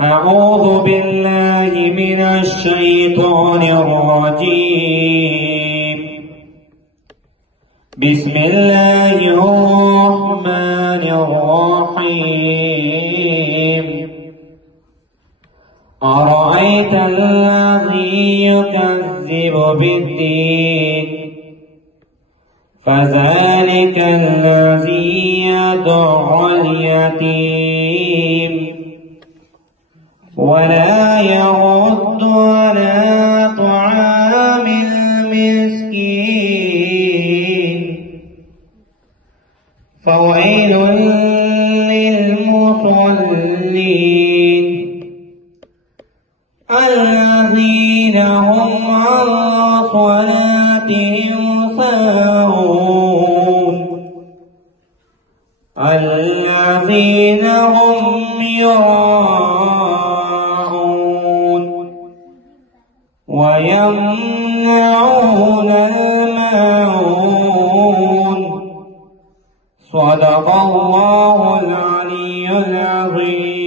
أعوذ بالله من الشيطان الرجيم. بسم الله الرحمن الرحيم. أرأيت الذي يكذب بالدين فذلك الذي يدع اليتيم ولا يرد على طعام المسكين فويل للمصلين الذين هم عن صلاتهم ساهون الذين هم يراءون ويمنعون الماعون. صدق الله العلي العظيم.